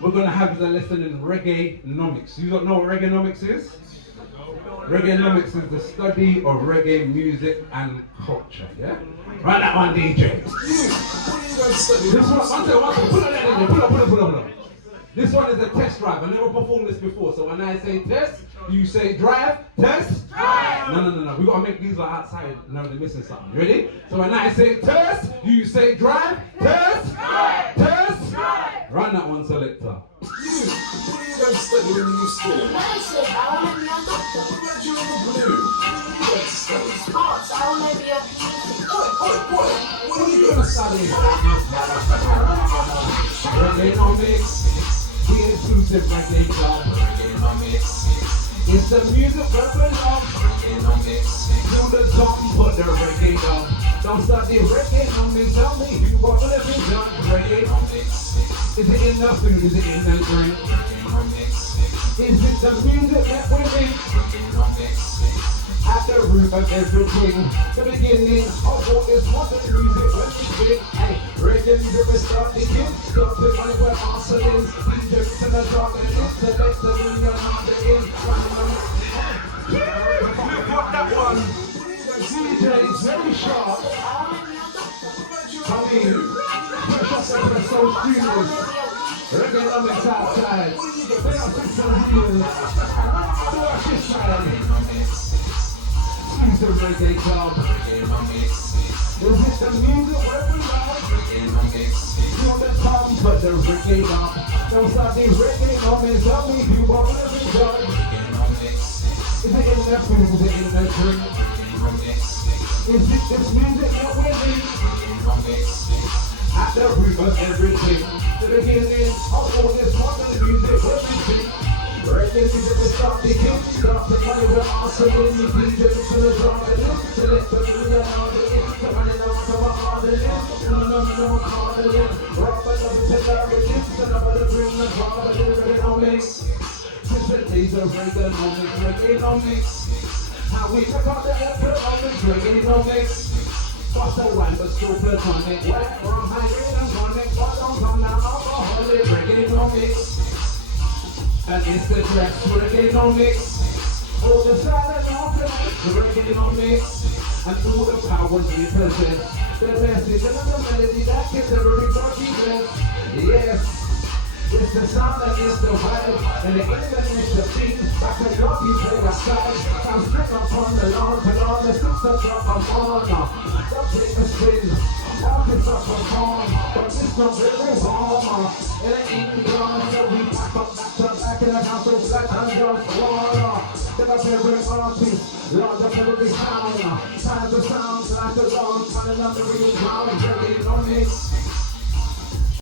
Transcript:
we're going to have a lesson in Reggaenomics. You don't know what Reggaenomics is? Reggaenomics is the study of reggae music and culture, yeah? Right, that one, DJ. This one, pull up. This one is a test drive. I never performed this before, so when I say test, you say drive, test? Drive! No. We gotta make these like outside. No, they're missing something. You ready? So when I say test, you say drive, test? Drive! Test? Drive! Run that one, selector. What are you going to study when you school? I said I want to be a doctor. What about you in the blue? What are you going to study? Sports, I want to be a What are you going to study? Reggaenomics, the exclusive reggae club. It's the music weapon of Reggaenomics. To the top, put the reggae down. Don't study Reggaenomics, tell me you want to live in done. Reggaenomics. Is it in the food? Is it in the drink? Is it the music that we make? At the root of everything, the beginning of all this modern music when we sing. Hey, reggae music will start the king. Stop it when we're hustling. DJ to the dark and intellect the million on the in. Look up that one. DJ is very sharp. Come in. Push us up the soul streamers. Reggaenomics outside. They are pixel healers. Do our shit side. Use the reggae club. Is it the music where we love? You're the top, but the reggae up. Don't start the Reggaenomics. Tell me you want to be done. Is it in the food? Is it in the drink? Is it this music that we need? At the root of everything, the beginning of all this modern music where we sing. Reggae music will start the king. Start the money we're awesome in the DJ to the drum and listen to it. The million on the in. The money down to my heart and in. No, hard and in. Rock another take out the gifts and I'm gonna bring the drama to Reggaenomics. Since the days of Reggaenomics. How we took out the effort of the Reggaenomics. Fast the wine but still platonic. Wet from high and chronic. But don't come down alcoholic. Reggaenomics. And it's the dress, Reggaenomics. All the silent offense, Reggaenomics. And all the powers we possess. The message and the melody that gets everybody blessed. Yes, it's the sound and it's the vibe. And the England is the theme. Back and drop you play the side. I'm string up on the lawn. Put on the sister drop of honor. Don't take a spin. Walk it up a corn. But this no really warmer. It ain't gone. So we pack up back to back in the house. So black and just water. Then I say we're artists. Lord the melody sound. Time to sound like a long. Calling on the real ground. Reggaenomics.